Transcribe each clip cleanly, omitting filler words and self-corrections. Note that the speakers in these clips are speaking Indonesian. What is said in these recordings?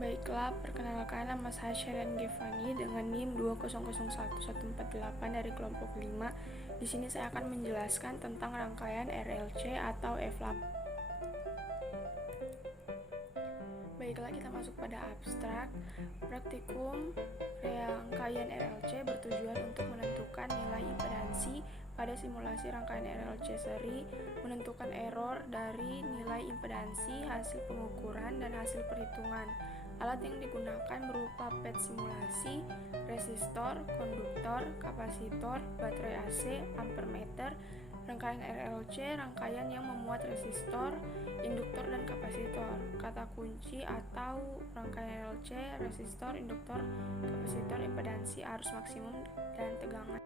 Baiklah, perkenalkan nama saya Sherian Gevani dengan NIM 2001148 dari kelompok 5. Di sini saya akan menjelaskan tentang rangkaian RLC atau F8. Baiklah, kita masuk pada abstrak. Praktikum rangkaian RLC bertujuan untuk menentukan nilai impedansi pada simulasi rangkaian RLC seri, menentukan error dari nilai impedansi, hasil pengukuran, dan hasil perhitungan. Alat yang digunakan berupa pad simulasi, resistor, konduktor, kapasitor, baterai AC, ampermeter. Rangkaian RLC rangkaian yang memuat resistor, induktor, dan kapasitor. Kata kunci atau rangkaian RLC, resistor, induktor, kapasitor, impedansi, arus maksimum, dan tegangan.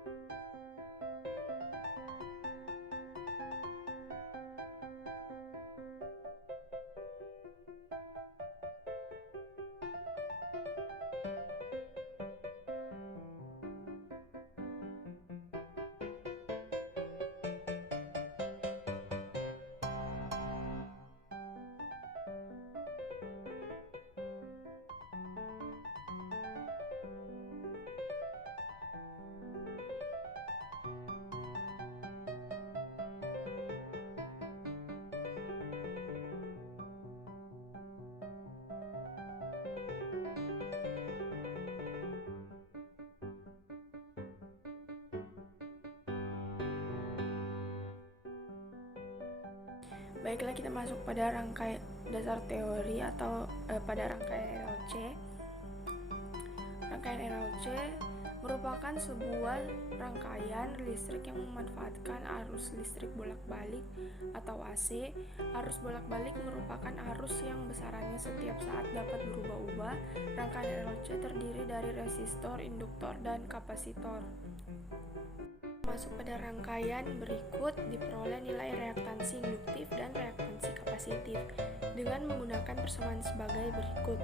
Baiklah, kita masuk pada rangkaian dasar teori atau pada rangkaian RLC. Rangkaian RLC merupakan sebuah rangkaian listrik yang memanfaatkan arus listrik bolak-balik atau AC. Arus bolak-balik merupakan arus yang besarannya setiap saat dapat berubah-ubah. Rangkaian RLC terdiri dari resistor, induktor, dan kapasitor. Masuk pada rangkaian berikut diperoleh nilai reaktansi induktif dan reaktansi kapasitif dengan menggunakan persamaan sebagai berikut.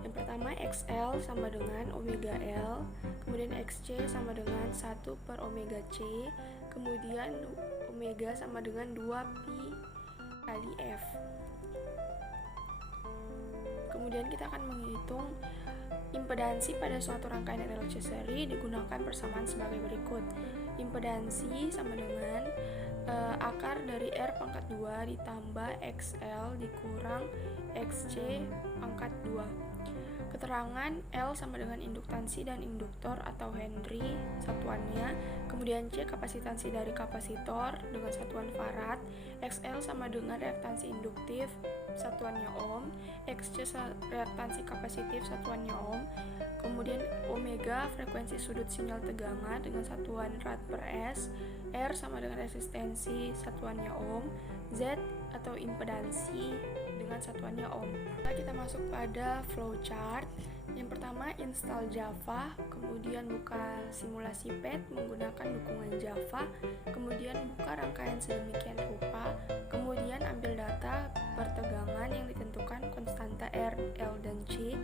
Yang pertama, XL sama dengan omega L, kemudian XC sama dengan 1 per omega C, kemudian omega sama dengan 2 pi kali F. Kemudian kita akan menghitung impedansi pada suatu rangkaian RLC seri digunakan persamaan sebagai berikut. Impedansi sama dengan akar dari R pangkat 2 ditambah XL dikurang XC pangkat 2. Keterangan L sama dengan induktansi dan induktor atau Henry satuannya, kemudian C kapasitansi dari kapasitor dengan satuan farad, XL sama dengan reaktansi induktif satuannya ohm, XC reaktansi kapasitif satuannya ohm, kemudian omega frekuensi sudut sinyal tegangan dengan satuan rad per S, R sama dengan resistensi satuannya ohm, Z atau impedansi dengan satuannya ohm. Nah, kita masuk pada flowchart. Yang pertama, install Java, kemudian buka simulasi PET menggunakan dukungan Java, kemudian buka rangkaian sedemikian rupa, kemudian ambil data pertegangan yang ditentukan konstanta R, L, dan C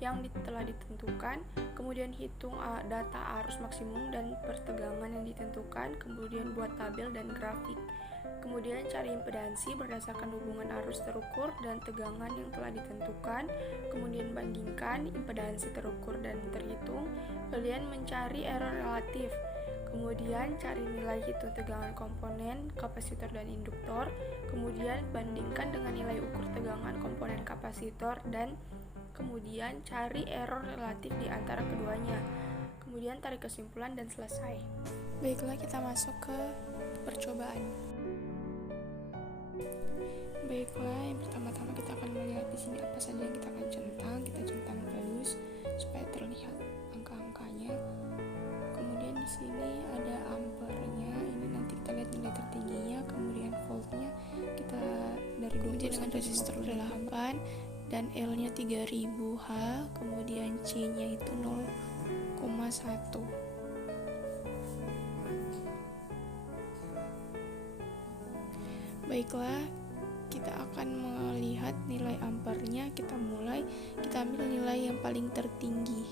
yang telah ditentukan, kemudian hitung data arus maksimum dan pertegangan yang ditentukan, kemudian buat tabel dan grafik. Kemudian cari impedansi berdasarkan hubungan arus terukur dan tegangan yang telah ditentukan, kemudian bandingkan impedansi terukur dan terhitung, kemudian mencari error relatif, kemudian cari nilai hitung tegangan komponen kapasitor dan induktor, kemudian bandingkan dengan nilai ukur tegangan komponen kapasitor, dan kemudian cari error relatif di antara keduanya, kemudian tarik kesimpulan dan selesai. Baiklah, kita masuk ke percobaan. Baiklah, yang pertama-tama kita akan melihat di sini apa saja yang kita akan centang. Kita centang values supaya terlihat angka-angkanya. Kemudian di sini ada ampernya. Ini nanti kita lihat nilai tertingginya. Kemudian voltnya kita dari 20 sampai resistor 8 dan L-nya 3000H. Kemudian C-nya itu 0,1. Baiklah, kita akan melihat nilai ampernya. Kita ambil nilai yang paling tertinggi.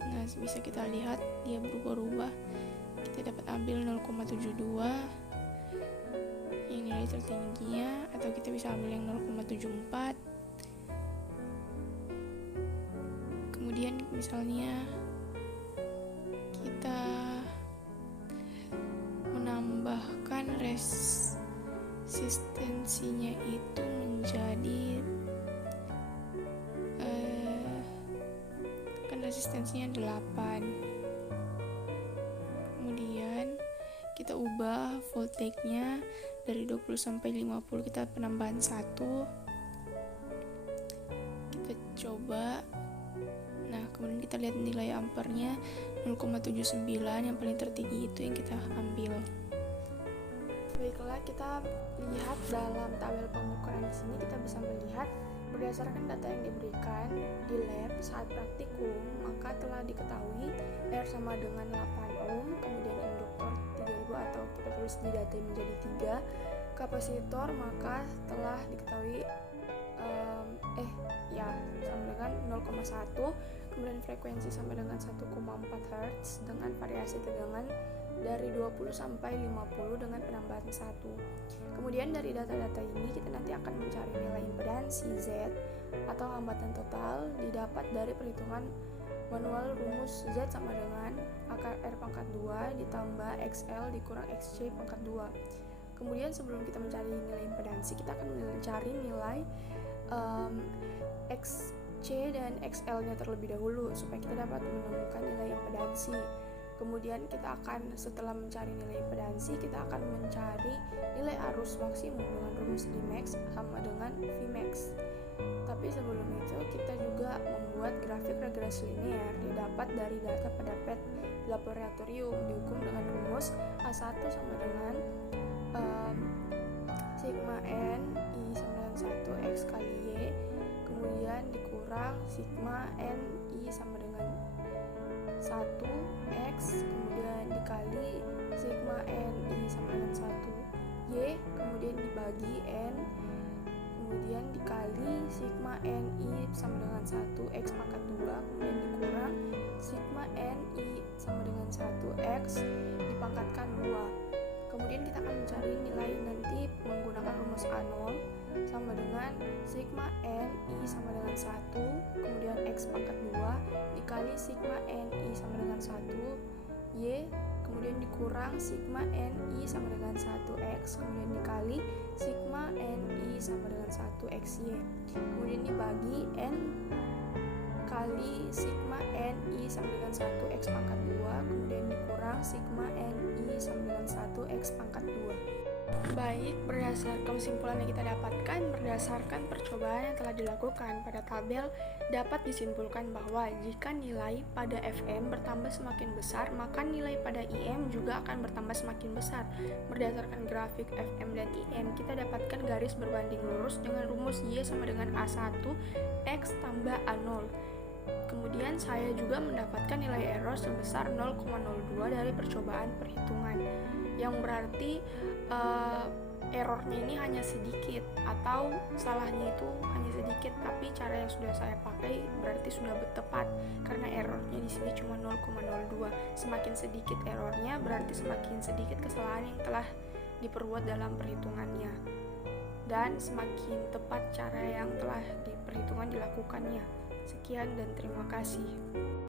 Nah, bisa kita lihat dia berubah-ubah. Kita dapat ambil 0,72 yang nilai nilai tertingginya, atau kita bisa ambil yang 0,74. Kemudian misalnya kita menambahkan resistensinya itu menjadi kan resistensinya 8. Kemudian kita ubah voltage-nya dari 20 sampai 50, kita penambahan 1. Kita coba. Nah, kemudian kita lihat nilai ampernya 0,79, yang paling tertinggi itu yang kita ambil. Baiklah, kita lihat dalam tabel pengukuran di sini. Kita bisa melihat berdasarkan data yang diberikan di lab saat praktikum, maka telah diketahui R sama dengan 8 ohm, kemudian induktor 3000 atau kita tulis di data menjadi 3, kapasitor maka telah diketahui sama dengan 0,1, kemudian frekuensi sama dengan 1,4 Hz dengan variasi tegangan dari 20 sampai 50 dengan penambahan 1. Kemudian dari data-data ini kita nanti akan mencari nilai impedansi Z atau hambatan total didapat dari perhitungan manual. Rumus Z sama dengan akar R pangkat 2 ditambah XL dikurang XC pangkat 2. Kemudian sebelum kita mencari nilai impedansi, kita akan mencari nilai XC dan XL-nya terlebih dahulu supaya kita dapat menemukan nilai impedansi. Kemudian kita akan, setelah mencari nilai impedansi, kita akan mencari nilai arus maksimum dengan rumus Imax sama dengan Vmax. Tapi sebelum itu kita juga membuat grafik regresi linear didapat dari data pada PET laboratorium dihukum dengan rumus A1 sama dengan sigma N I sama dengan 1 X kali Y, kemudian dikurang sigma N I sama dengan 1 X, kemudian dikali sigma N I sama dengan 1 Y, kemudian dibagi N, kemudian dikali sigma N I sama dengan 1 X pangkat 2, kemudian dikurang sigma N I sama dengan 1 X dipangkatkan 2. Kemudian kita akan mencari nilai nanti menggunakan rumus A0 sama dengan sigma N I sama dengan 1, kemudian X pangkat 2 dikali sigma N I sama dengan 1 Y, kemudian dikurang sigma N I sama dengan 1 X, kemudian dikali sigma N I sama dengan 1 XY, kemudian dibagi N kali sigma N I sama dengan 1 X pangkat 2, kemudian dikurang sigma N I sama dengan 1 X pangkat 2. Baik, berdasarkan kesimpulan yang kita dapatkan berdasarkan percobaan yang telah dilakukan pada tabel, dapat disimpulkan bahwa jika nilai pada Fm bertambah semakin besar, maka nilai pada Im juga akan bertambah semakin besar. Berdasarkan grafik Fm dan Im, kita dapatkan garis berbanding lurus dengan rumus Y sama dengan A1 X tambah A0. Kemudian saya juga mendapatkan nilai error sebesar 0,02 dari percobaan perhitungan, yang berarti errornya ini hanya sedikit atau salahnya itu hanya sedikit, tapi cara yang sudah saya pakai berarti sudah tepat karena errornya di sini cuma 0,02. Semakin sedikit errornya berarti semakin sedikit kesalahan yang telah diperbuat dalam perhitungannya, dan semakin tepat cara yang telah diperhitungan dilakukannya. Sekian dan terima kasih.